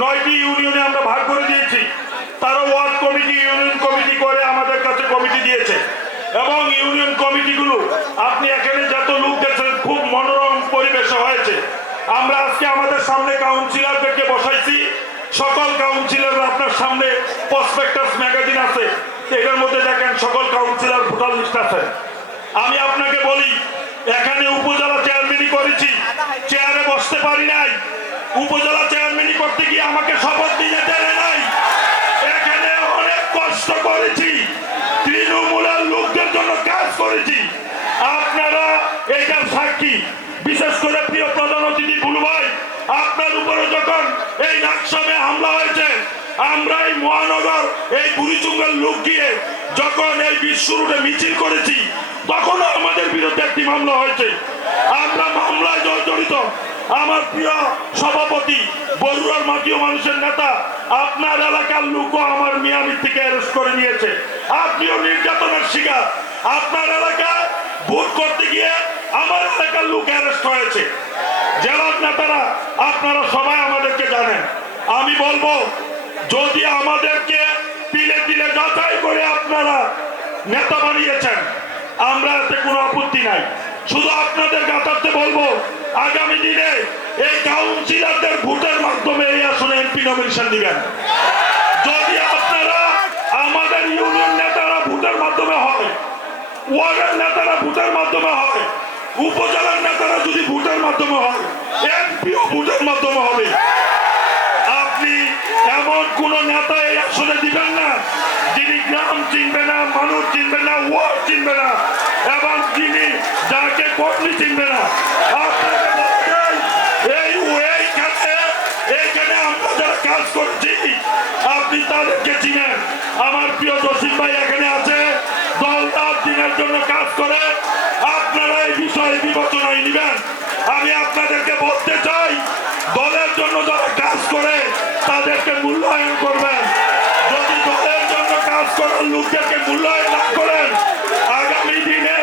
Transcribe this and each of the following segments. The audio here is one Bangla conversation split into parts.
9টি ইউনিয়নে আমরা ভাগ করে দিয়েছি। তারা ওয়ার্ড কমিটি, ইউনিয়ন কমিটি করে আমাদের কাছে কমিটি দিয়েছে এবং ইউনিয়ন কমিটিগুলো আপনি এখানে যত লোক দেখছেন খুব মনোরম পরিবেশে হয়েছে। আমরা আজকে আমাদের সামনে কাউন্সিলরদেরকে বসাইছি। সকল কাউন্সিলর আপনার সামনে প্রসপেক্টাস ম্যাগাজিন আছে, এটার মধ্যে দেখেন সকল কাউন্সিলর ভোটার লিস্ট আছে। আমি আপনাকে বলি, এখানে উপজেলা চেয়ারম্যানই করেছি, চেয়ারে বসতে পারি নাই। উপজেলা চেয়ারম্যানই করতে গিয়ে আমাকে শপথ নিতে দেয় নাই। এখানে অনেক কষ্ট করেছি, তৃণমূলের লোকদের জন্য কাজ করেছি। আপনারা এটার সাক্ষী। বিশেষ করে প্রিয় প্রধান অতিথি বুলু ভাই, আপনার উপরে যখন এই নাকসামে হামলা হয়েছে, আমরা এই মহানগর এই বুড়িচুঙ্গার লোক গিয়ে যখন এই বিশ্ব রোডে মিছিল করেছি, তখনও আমাদের বিরুদ্ধে একটি মামলা হয়েছে। আমরা মামলায় জড়িত। আমার প্রিয় সভাপতি, বরুড়ার মাটিও মানুষের নেতা, আপনার এলাকার লোকও আমার মিয়ামি থেকে অ্যারেস্ট করে নিয়েছে। আপনিও নির্যাতনের শিকার। আপনার এলাকায় ভোট করতে গিয়ে আমার এলাকার লোক অ্যারেস্ট হয়েছে। জেলার নেতারা আপনারা সবাই আমাদেরকে জানেন। আমি বলবো, যদি আমাদেরকে তিলে তিলে যাচাই করে আপনারা নেতা বানিয়েছেন, আমরা এতে কোনো আপত্তি নাই। শুধু আপনাদের গাতাতে বলবো, আগামী দিনে এই কাউন্সিলরদের ভোটের মাধ্যমে এই আসনে এমপি নমিনেশন দিবেন। যদি আপনারা আমাদের ইউনিয়ন নেতারা ভোটের মাধ্যমে হয়, ওয়ার্ডের নেতারা ভোটের মাধ্যমে হয়, উপজেলার নেতারা যদি ভোটের মাধ্যমে হয়, এমপিও ভোটের মাধ্যমে হবে। আপনি এমন কোন নেতা এই আসনে দিবেন না যিনি গ্রাম চিনবে না, মানুষ চিনবে না, ওয়ার্ড চিনবে না, এবং যিনি যাকে কর্মী চিনবে না। আপনাকে বলছেন এইখানে আমরা যারা কাজ করছি আপনি তাদেরকে চিনেন। আমার প্রিয় জসিম ভাই এখানে আছে, দল 10 দিনের জন্য কাজ করে। আপনারা এই বিষয়ে বিবেচনায় নেবেন। আমি আপনাদেরকে বলতে চাই, দলের জন্য যারা কাজ করে তাদেরকে মূল্যায়ন করবেন। যদি দলের জন্য কাজ করার লোকদেরকে মূল্যায়ন না করেন, আগামী দিনে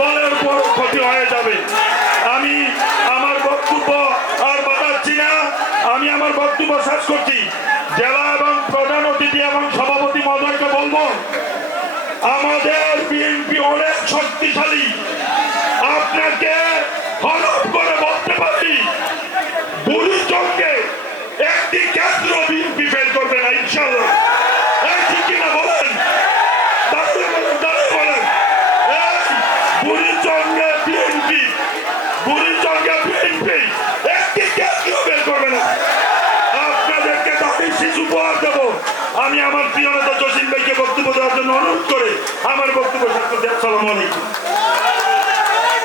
দলের বড় ক্ষতি হয়ে যাবে। আমি আমার বক্তব্য আর বাড়াচ্ছি না, আমি আমার বক্তব্য শেষ করছি। জেলা এবং প্রধান অতিথি এবং সভাপতি মহোদয়কে বলবো, আমাদের বিএনপি অনেক শক্তিশালী। আপনাকে হলফ করে বলতে পারি, বুড়িচঙ্গে একটি কেন্দ্র বিএনপি ফেল করবে না ইনশাআল্লাহ। ঠিক কিনা বলেন? বলেন বুড়িচঙ্গে বিএনপি একটি কেন্দ্র ফেল করবে না। আপনাদেরকে দাবি শিশু উপহার দেবো। আমি আমার প্রিয় নেতা জসিম ভাইকে বক্তব্য দেওয়ার জন্য অনুরোধ করে আমার বক্তব্য শেষ করছি। আসসালামু আলাইকুম।